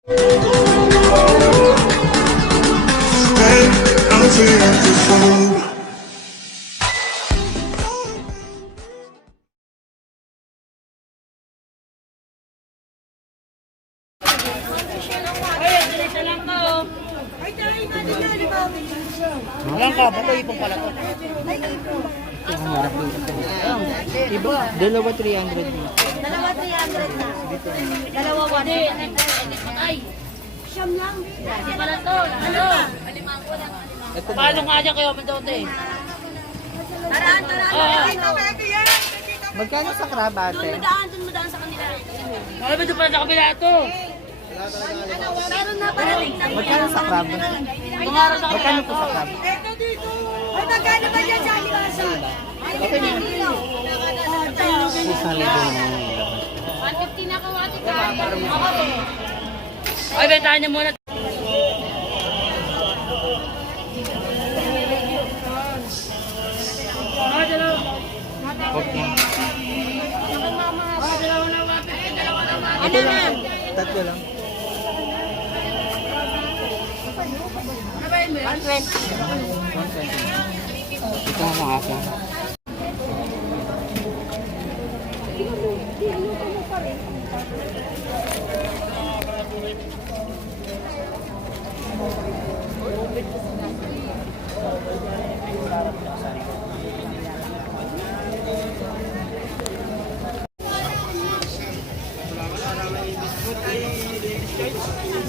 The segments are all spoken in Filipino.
Walang ka, bato ipong pala to. Iba, dalawa 300 na. Dalawa 300 na. Dalawa 1. Ay! Siyam lang. Hindi pala to. Ano? Paano nga dyan kayo, Mandote? Taraan. Magkano sa crab, ate? Doon madaan sa kanila. Alam mo, doon pala sa kabila ito. Meron na pala. Magkano sa crab? Magkano po sa crab? Ay, magkano ba dyan sa Alibasa? Ay, kilo. 150 na kawati ka. Ay, bentahan niyo muna. Okay. Ano na? Tatlo lang. 120. Ito ang mga aso.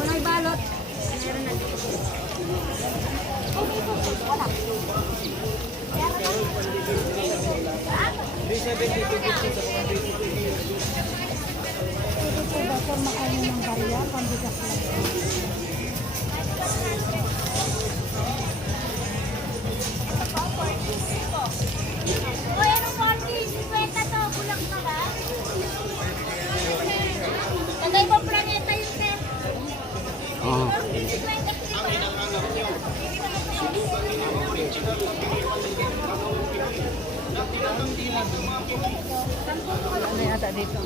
Walang balot. Uy, anong 40? 50 to. Bulang na ba? Tagay mo planeta yun, sir. Oo. 50. Ano yata dito?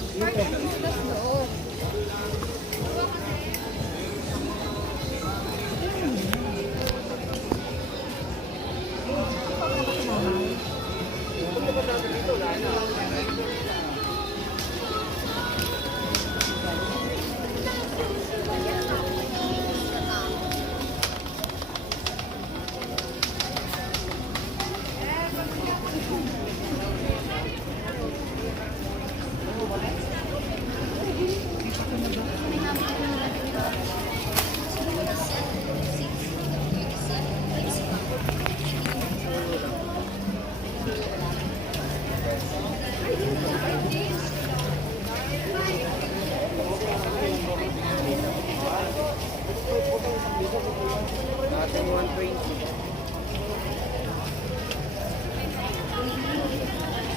Natin 120.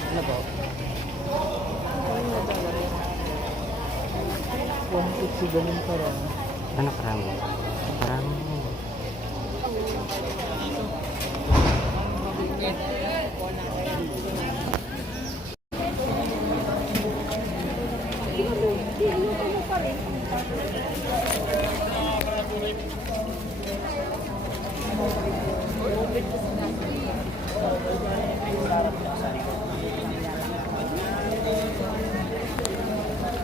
Ano po? 150 ganun pa rin. Ano karami? Karami mo.